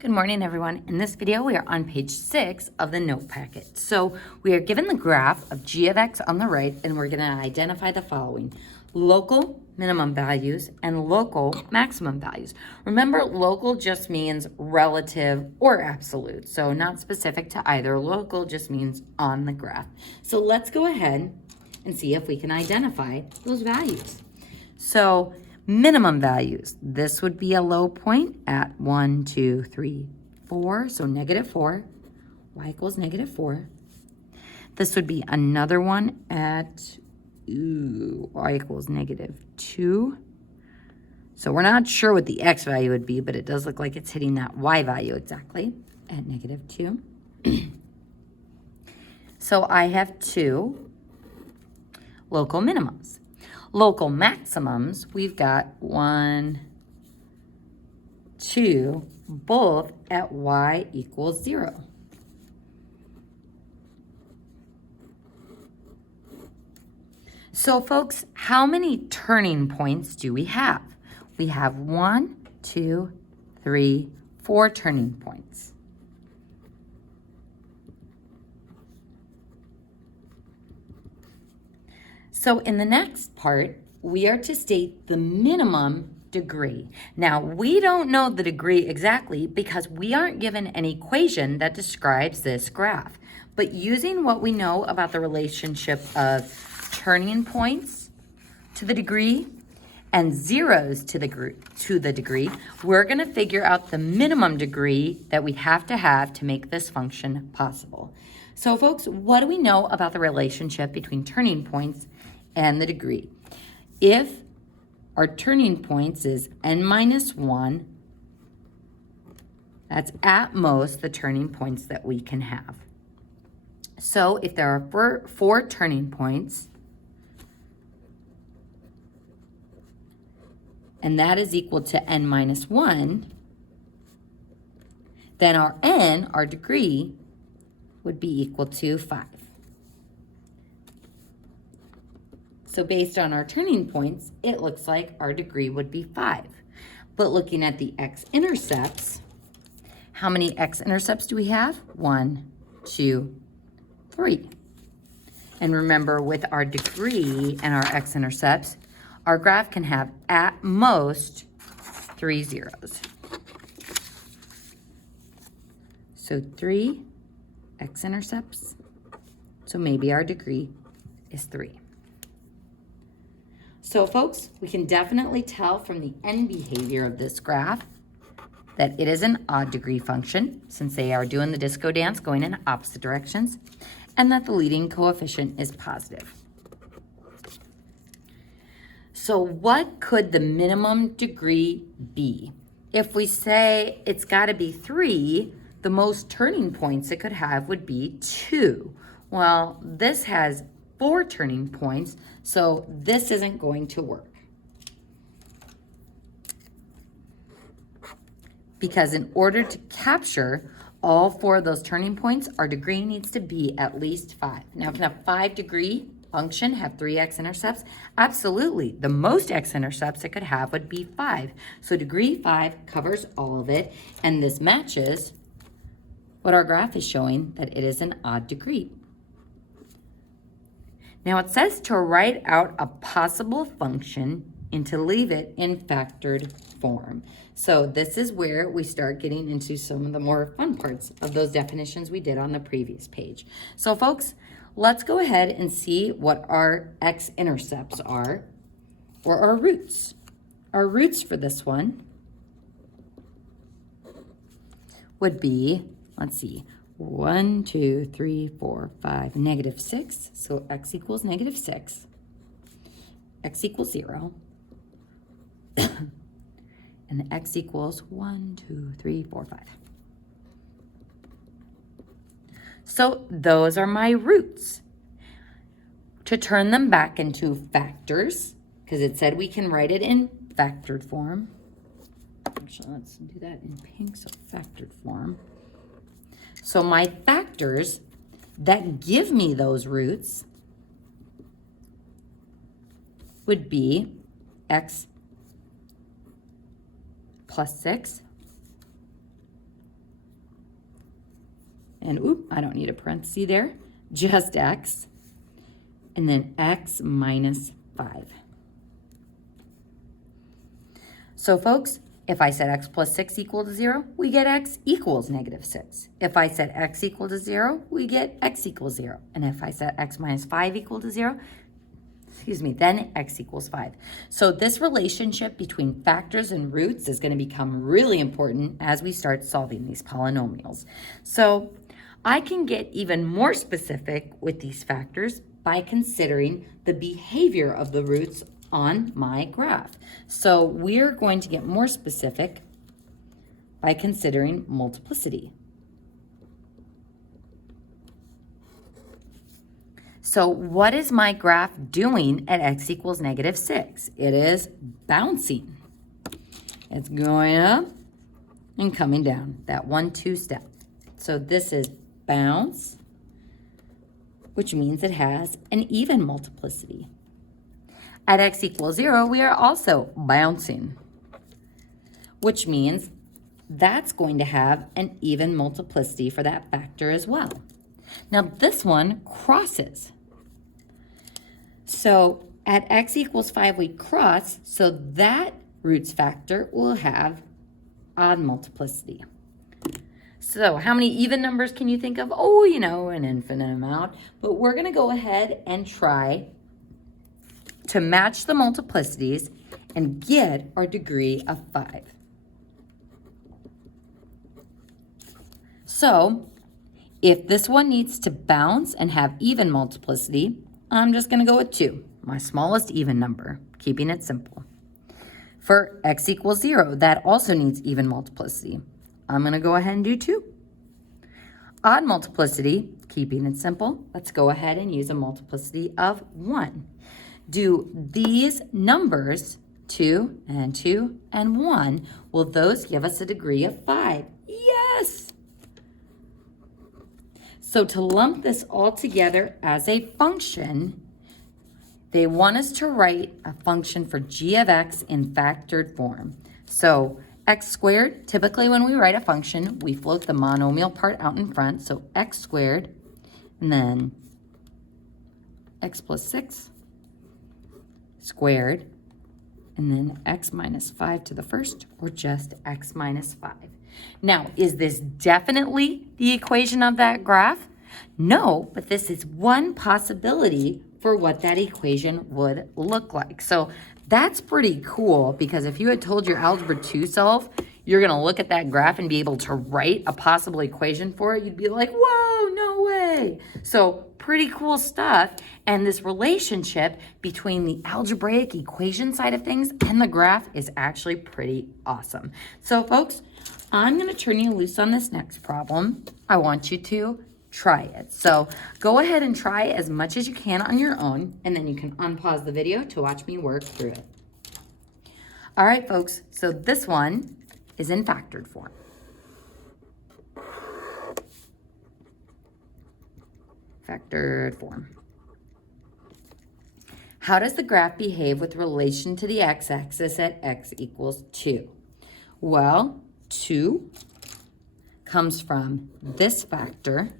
Good morning, everyone. In this video, we are on page 6 of the note packet. So we are given the graph of g of x on the right, and we're going to identify the following: local minimum values and local maximum values. Remember, local just means relative or absolute, so not specific to either. Local just means on the graph. So let's go ahead and see if we can identify those values. So minimum values, this would be a low point at 1, 2, 3, 4, so -4, y equals -4. This would be another one at y equals -2. So we're not sure what the x value would be, but it does look like it's hitting that y value exactly at -2. So I have 2 local minimums. Local maximums, we've got 1, 2, both at y equals 0. So folks, how many turning points do we have? We have 1, 2, 3, 4 turning points. So in the next part, we are to state the minimum degree. Now, we don't know the degree exactly because we aren't given an equation that describes this graph. But using what we know about the relationship of turning points to the degree and zeros to the degree, we're going to figure out the minimum degree that we have to make this function possible. So folks, what do we know about the relationship between turning points and the degree? If our turning points is n-1, that's at most the turning points that we can have. So if there are 4 turning points, and that is equal to n-1, then our n, our degree, would be equal to 5. So based on our turning points, it looks like our degree would be 5. But looking at the x-intercepts, how many x-intercepts do we have? 1, 2, 3. And remember, with our degree and our x-intercepts, our graph can have at most 3 zeros. So 3 x-intercepts. So maybe our degree is 3. So folks, we can definitely tell from the end behavior of this graph that it is an odd degree function, since they are doing the disco dance going in opposite directions, and that the leading coefficient is positive. So what could the minimum degree be? If we say it's got to be 3, the most turning points it could have would be 2. Well, this has 4 turning points, so this isn't going to work. Because in order to capture all 4 of those turning points, our degree needs to be at least 5. Now, can a 5-degree function have 3 x-intercepts? Absolutely. The most x-intercepts it could have would be 5. So degree 5 covers all of it, and this matches what our graph is showing, that it is an odd degree. Now it says to write out a possible function and to leave it in factored form. So this is where we start getting into some of the more fun parts of those definitions we did on the previous page. So folks, let's go ahead and see what our x-intercepts are, or our roots. Our roots for this one would be, let's see, 1, 2, 3, 4, 5, -6. So x equals -6. X equals 0. And x equals 1, 2, 3, 4, 5. So those are my roots. To turn them back into factors, because it said we can write it in factored form. Actually, let's do that in pink, so factored form. So my factors that give me those roots would be x plus 6 and oop, I don't need a parenthesis there, just x, and then x minus 5. So folks, if I set x plus 6 equal to 0, we get x equals negative 6. If I set x equal to 0, we get x equals 0. And if I set x minus 5 equal to 0, then x equals 5. So this relationship between factors and roots is going to become really important as we start solving these polynomials. So I can get even more specific with these factors by considering the behavior of the roots on my graph. So we're going to get more specific by considering multiplicity. So what is my graph doing at x equals negative 6? It is bouncing. It's going up and coming down, that 1-2 step. So this is bounce, which means it has an even multiplicity. At x equals 0, we are also bouncing, which means that's going to have an even multiplicity for that factor as well. Now this one crosses. So at x equals 5, we cross, so that roots factor will have odd multiplicity. So how many even numbers can you think of? Oh, you know, an infinite amount. But we're going to go ahead and try to match the multiplicities and get our degree of 5. So if this one needs to bounce and have even multiplicity, I'm just going to go with 2, my smallest even number, keeping it simple. For x equals 0, that also needs even multiplicity. I'm going to go ahead and do 2. Odd multiplicity, keeping it simple, let's go ahead and use a multiplicity of 1. Do these numbers, 2 and 1, will those give us a degree of 5? Yes! So to lump this all together as a function, they want us to write a function for g of x in factored form. So x squared, typically when we write a function, we float the monomial part out in front. So x squared, and then x plus 6 squared, and then x minus 5 to the first, or just x minus 5. Now, is this definitely the equation of that graph? No, but this is one possibility for what that equation would look like. So that's pretty cool, because if you had told your Algebra 2 self, you're going to look at that graph and be able to write a possible equation for it, you'd be like, whoa, no way. So pretty cool stuff. And this relationship between the algebraic equation side of things and the graph is actually pretty awesome. So folks, I'm going to turn you loose on this next problem. I want you to try it. So go ahead and try as much as you can on your own, and then you can unpause the video to watch me work through it. All right, folks, so this one is in factored form. Factored form. How does the graph behave with relation to the x-axis at x equals 2? Well, 2 comes from this factor,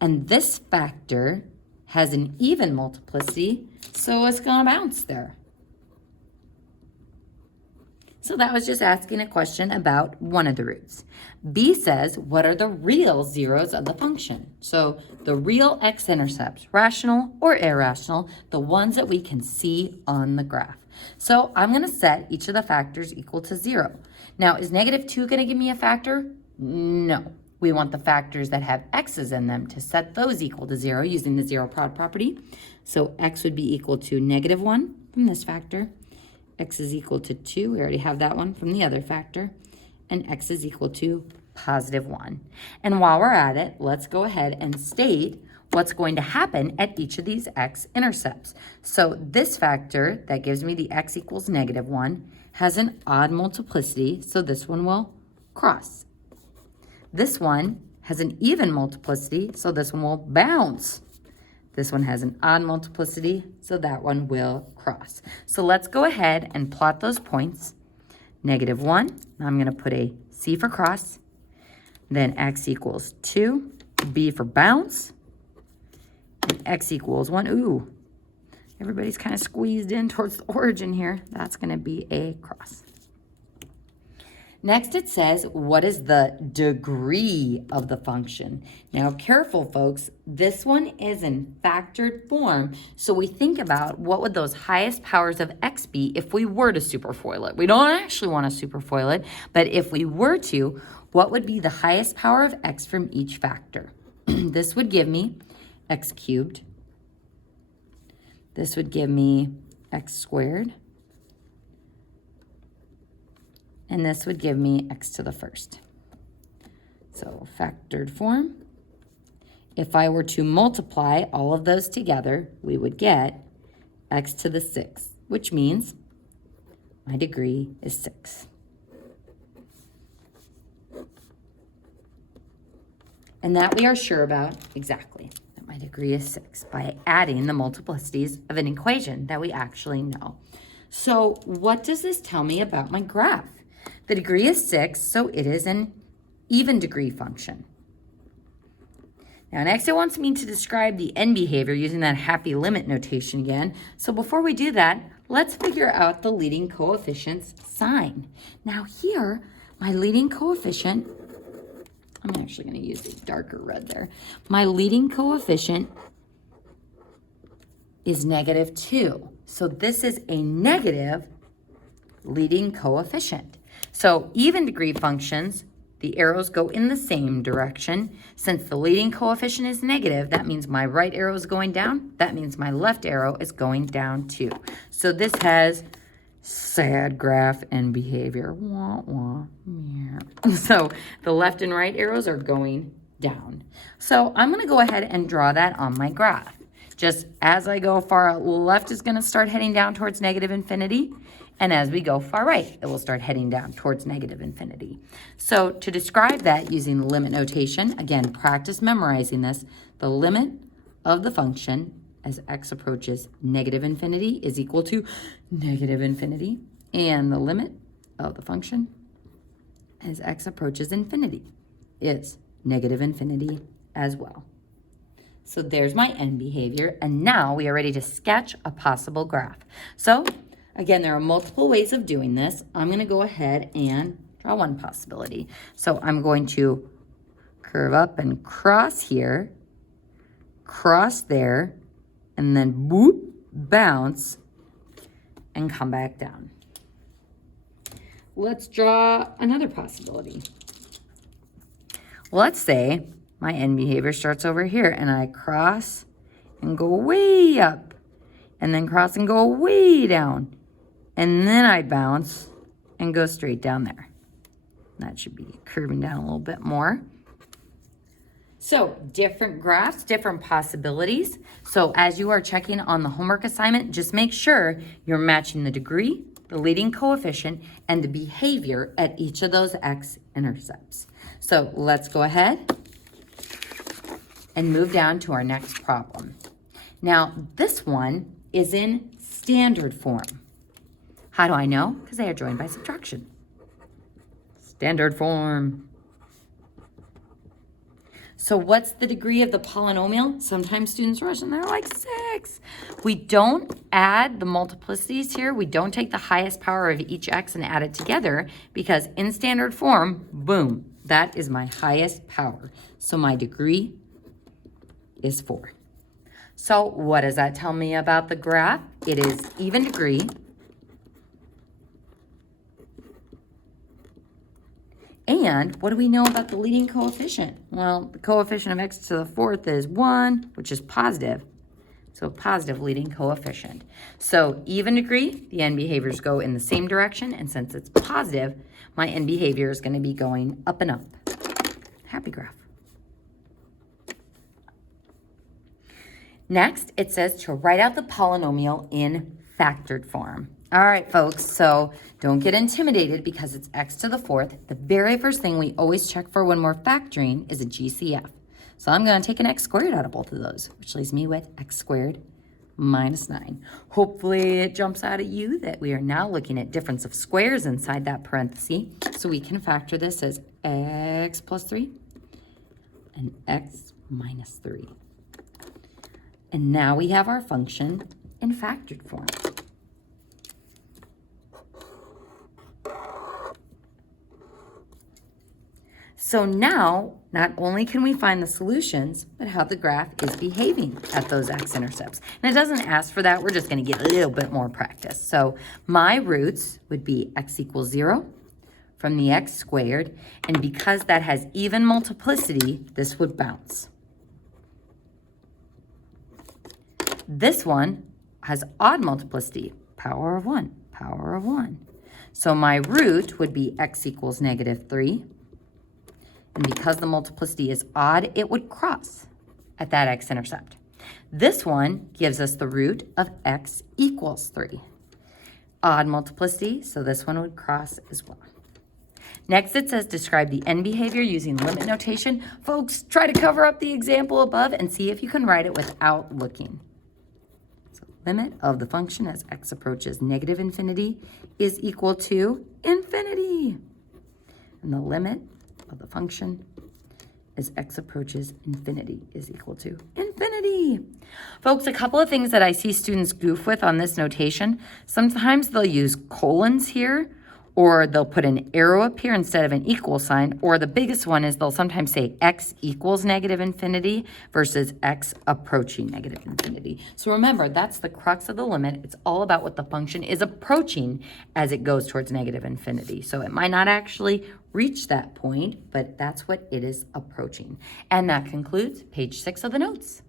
and this factor has an even multiplicity, so it's going to bounce there. So that was just asking a question about one of the roots. B says, what are the real zeros of the function? So the real x-intercepts, rational or irrational, the ones that we can see on the graph. So I'm going to set each of the factors equal to 0. Now, is negative 2 going to give me a factor? No. We want the factors that have x's in them to set those equal to 0 using the zero product property. So x would be equal to negative 1 from this factor. X is equal to 2. We already have that one from the other factor. And x is equal to positive 1. And while we're at it, let's go ahead and state what's going to happen at each of these x-intercepts. So this factor that gives me the x equals negative 1 has an odd multiplicity, so this one will cross. This one has an even multiplicity, so this one will bounce. This one has an odd multiplicity, so that one will cross. So let's go ahead and plot those points. Negative 1, I'm going to put a C for cross. Then x equals 2, B for bounce, and x equals 1. Ooh, everybody's kind of squeezed in towards the origin here. That's going to be a cross. Next, it says, what is the degree of the function? Now, careful, folks. This one is in factored form. So we think about what would those highest powers of x be if we were to superfoil it. We don't actually want to superfoil it, but if we were to, what would be the highest power of x from each factor? This would give me x cubed. This would give me x squared. And this would give me x to the first. So factored form. If I were to multiply all of those together, we would get x to the 6th, which means my degree is 6. And that we are sure about exactly, that my degree is 6 by adding the multiplicities of an equation that we actually know. So what does this tell me about my graph? The degree is 6, so it is an even degree function. Now next it wants me to describe the end behavior using that happy limit notation again. So before we do that, let's figure out the leading coefficient's sign. Now here, my leading coefficient, I'm actually going to use a darker red there. My leading coefficient is -2. So this is a negative leading coefficient. So even degree functions, the arrows go in the same direction. Since the leading coefficient is negative, that means my right arrow is going down. That means my left arrow is going down too. So this has sad graph and behavior. Wah, wah, meow. So the left and right arrows are going down. So I'm going to go ahead and draw that on my graph. Just as I go far left is going to start heading down towards -infinity. And as we go far right, it will start heading down towards -infinity. So to describe that using limit notation, again, practice memorizing this. The limit of the function as x approaches -infinity is equal to -infinity. And the limit of the function as x approaches infinity is -infinity as well. So there's my end behavior. And now we are ready to sketch a possible graph. So again, there are multiple ways of doing this. I'm going to go ahead and draw one possibility. So I'm going to curve up and cross here, cross there, and then boop, bounce, and come back down. Let's draw another possibility. Let's say my end behavior starts over here, and I cross and go way up, and then cross and go way down. And then I bounce and go straight down there. That should be curving down a little bit more. So different graphs, different possibilities. So as you are checking on the homework assignment, just make sure you're matching the degree, the leading coefficient, and the behavior at each of those x-intercepts. So let's go ahead and move down to our next problem. Now this one is in standard form. How do I know? Because they are joined by subtraction. Standard form. So what's the degree of the polynomial? Sometimes students rush and they're like 6. We don't add the multiplicities here. We don't take the highest power of each x and add it together because in standard form, boom, that is my highest power. So my degree is 4. So what does that tell me about the graph? It is even degree. And what do we know about the leading coefficient? Well, the coefficient of x to the 4th is 1, which is positive. So positive leading coefficient. So even degree, the end behaviors go in the same direction. And since it's positive, my end behavior is going to be going up and up. Happy graph. Next, it says to write out the polynomial in factored form. All right, folks, so don't get intimidated because it's x to the 4th. The very first thing we always check for when we're factoring is a GCF. So I'm going to take an x squared out of both of those, which leaves me with x squared minus 9. Hopefully it jumps out at you that we are now looking at difference of squares inside that parenthesis. So we can factor this as x plus 3 and x minus 3. And now we have our function in factored form. So now, not only can we find the solutions, but how the graph is behaving at those x-intercepts. And it doesn't ask for that. We're just going to get a little bit more practice. So my roots would be x equals 0 from the x squared. And because that has even multiplicity, this would bounce. This one has odd multiplicity, power of 1, power of 1. So my root would be x equals negative 3. And because the multiplicity is odd, it would cross at that x-intercept. This one gives us the root of x equals 3. Odd multiplicity, so this one would cross as well. Next, it says describe the end behavior using limit notation. Folks, try to cover up the example above and see if you can write it without looking. So limit of the function as x approaches negative infinity is equal to infinity. And the limit of the function as x approaches infinity is equal to infinity. Folks, a couple of things that I see students goof with on this notation. Sometimes they'll use colons here, or they'll put an arrow up here instead of an equal sign, or the biggest one is they'll sometimes say x equals negative infinity versus x approaching negative infinity. So remember, that's the crux of the limit. It's all about what the function is approaching as it goes towards negative infinity. So it might not actually reach that point, but that's what it is approaching. And that concludes page 6 of the notes.